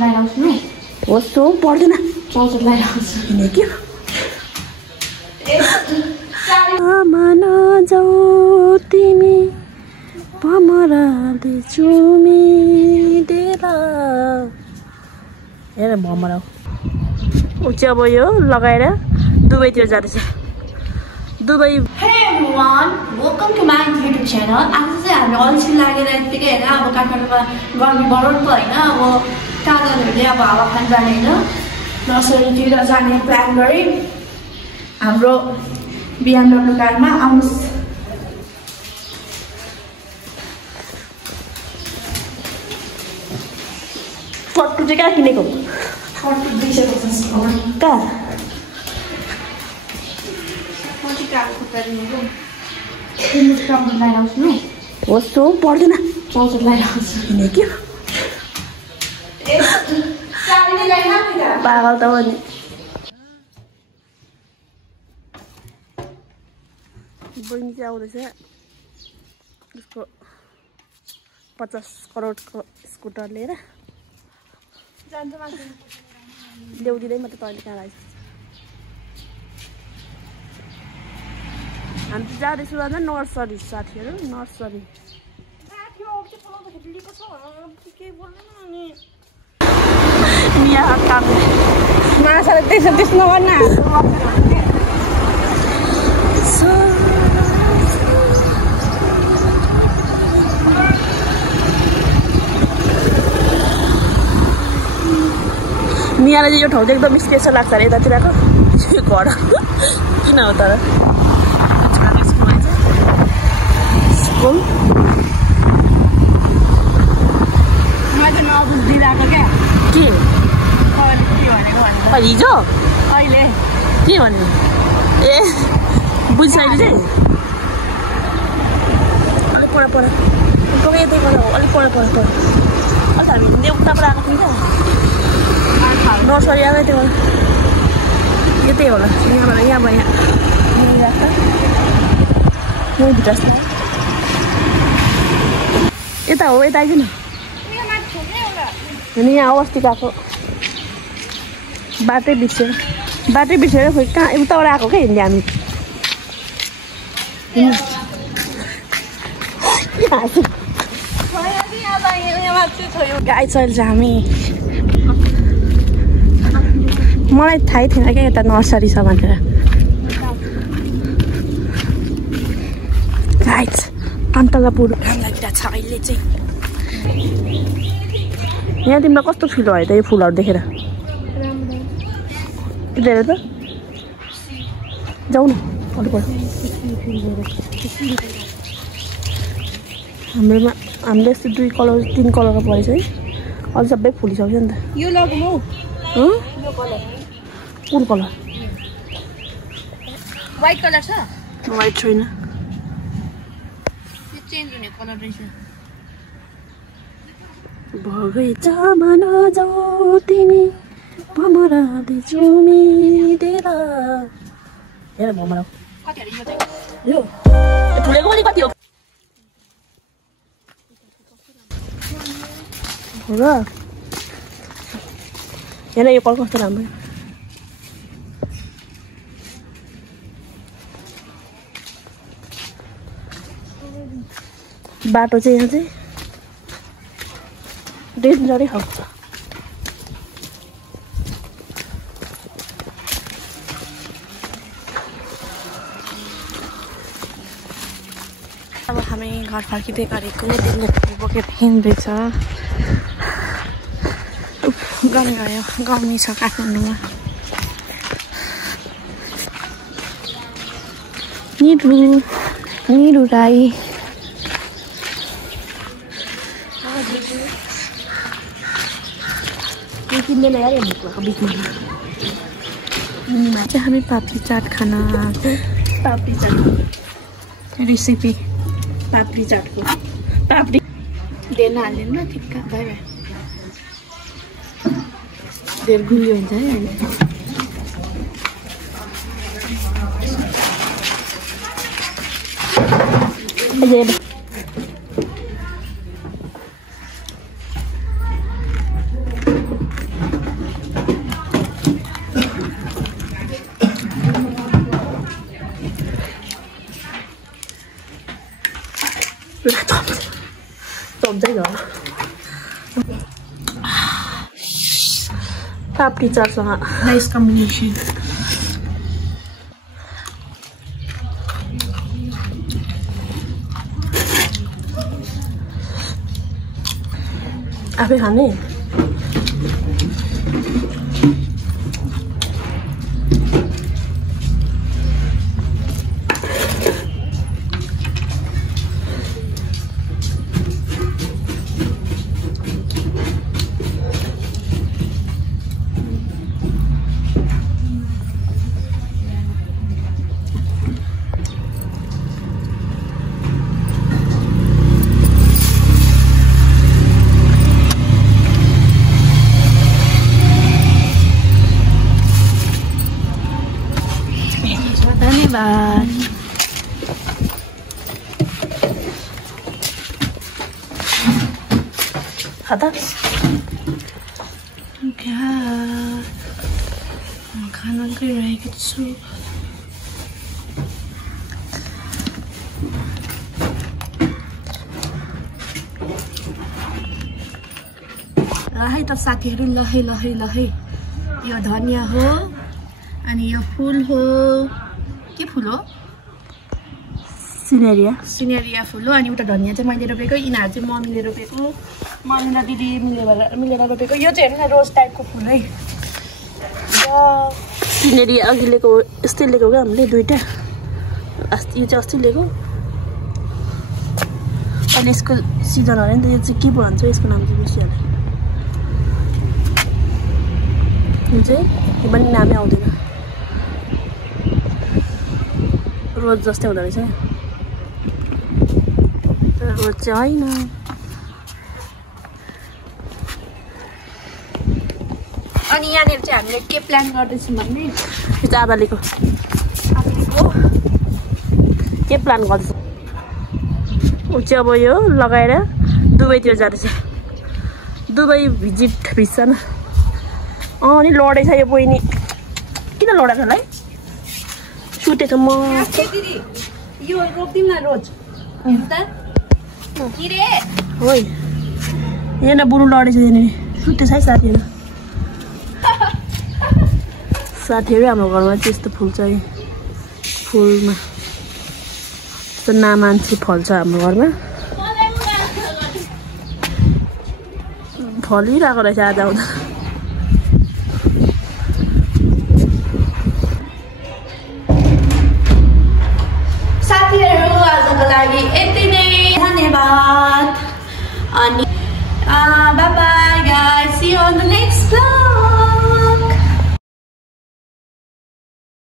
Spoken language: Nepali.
लगाउँछु नि होस् पर्दैन पाउडर लगाउँछु नि के मन जाऊ तिमी भमरा दे चुमी देला हेर भमरा उ चाहिँ अब यो लगाएर दुबईतिर जाँदैछ Dubai Hey everyone, welcome to my YouTube channel. आज चाहिँ हामी अल्छी लागेर यतिकै हैन अब काठमाडौँमा गर्मी बढ्नु त हैन अब कागजहरुले अब हावा खान जाने हैन नर्सरीतिर जाने प्लान गरे हाम्रो BMW कारमा आउनुस् फट्टु चाहिँ कहाँ किनेको फट्टु 250 कहाँ होस् पर्दैन पाउडर लगाउँछु नि के पागल त हो नि बहिनी चाहिँ आउँदैछ उसको 50 करोडको स्कुटर लिएर ल्याउदिँदै म त तैँले कहाँ आइस हामी चाहिँ जाँदैछु अन्त नर्सरी साथीहरू नर्सरी यहाँ काम माछाले त्यसो त्यस्तो नगर्न मियालाई चाहिँ यो ठाउँ चाहिँ एकदम स्पेसल लाग्छ अरे यतातिरको घर किन हो तर स्कुल के हिजो अहिले के भन्यो ए बुझिसकेको चाहिँ अलिक पर यतै पर हो अलिक पर अलिक हामी हिँड्दै उताबाट आएको थियौँ क्या नर्सरी आएको थियो यतै होला यहाँबाट यहाँ भयो यहीँ भित्र यता हो यता आइज न अनि यहाँ अस्ति गएको बाटै बिर्सेर खोइ कहाँ उताबाट आएको क्या हिँड्ने हामी गाई चल्छ हामी मलाई थाहै थिएन क्या यता नर्सरी छ भनेर गाइज अन्तलापुर हामीलाई छ अहिले चाहिँ यहाँ तिमीलाई कस्तो फिल भयो त यो फुलहरू देखेर हेर त जाऊ न अलिक हाम्रोमा हामीले यस्तो 2 कलर 3 कलरको परेछ है अझ सबै फुलिसक्यो नि त यो लगाउनु यो कलर कुन कलर व्हाइट कलर छ व्हाइट छैन यो चेन्ज हुने कलर रहेछ बगैँचामा नजाऊ तिमी भमरा दे चुमी देला हेर भमरा कति हो यो चाहिँ यो ठुलेको पनि कति हो र हेर यो कलर कस्तो राम्रो बाटो चाहिँ यहाँ चाहिँ डेन्जरै खाउँछ अब हामी घर फर्किँदै गरेको त्यसले बोकेर हिँड्दैछ गर्मी गयो गर्मी छ काठमाडौँमा निरु राई किन्दैन यार भुक्लाको बिचमा चाहिँ हामी पापडी चाट खाना आएको पापडी चाट रेसिपी पापडी चाटको पापडी देन हाल्दैन न ठिक्क भयो भयो धेर गुलियो हुन्छ है अहिले पापडी चाटसँग नाइस कम्बिनेसन आफै खाने धन्यवाद खाता खाना गइरहेको छु है त साथीहरु लहै लहै लहै यो धनिया हो अनि यो फूल हो के फूल हो सिनेरिया फूल हो अनि उता धनिया चाहिँ मैले रोपेको यिनीहरु चाहिँ मम्मीले रोपेको मम्मी र दिदी मिलेर रोपेको यो चाहिँ हेर्नु न रोज टाइपको फूल है सिनेरिया अघि लिएको यस्तै लिएको क्या हामीले दुईटा अस्ति यो चाहिँ अस्ति लिएको अनि यसको सिजन हो नि त यो चाहिँ के भन्छ यसको नाम चाहिँ बिर्सिहालेँ यो चाहिँ यो पनि नामै आउँदैन रोज जस्तै हुँदो रहेछ तर रोज चाहिँ होइन अनि यहाँनिर चाहिँ हामीले के प्लान गर्दैछौँ भने यो चाहिँ आबालीको के प्लान गर्दैछ ऊ चाहिँ अब यो लगाएर दुबईतिर जाँदैछ दुबई भिसामा अनि लडेछ यो बहिनी किन लडेको होला है सुटेको म यो रोप्दिउँ न रोज हेर्नु त होइ यहाँ बुढो लडेछ यहाँनिर सुटेछ है साथीहरू हाम्रो घरमा त्यस्तो फुल्छ है फुलमा त्यस्तो नामान्छे फल्छ हाम्रो घरमा फलिरहेको रहेछ आज आउँदा साथीहरु आजको लागि यति नै धन्यवाद अनि bye bye guys, see you on the next vlog.